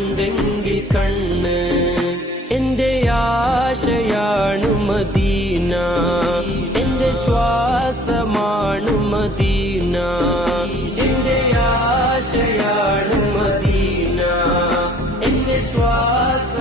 കണ്ടെങ്കിൽ കണ്ണ്. എന്റെ ആശയാണു മദീന, എന്റെ ശ്വാസമാണു മദീന. എന്റെ ആശയാണു മദീന, എന്റെ ശ്വാസ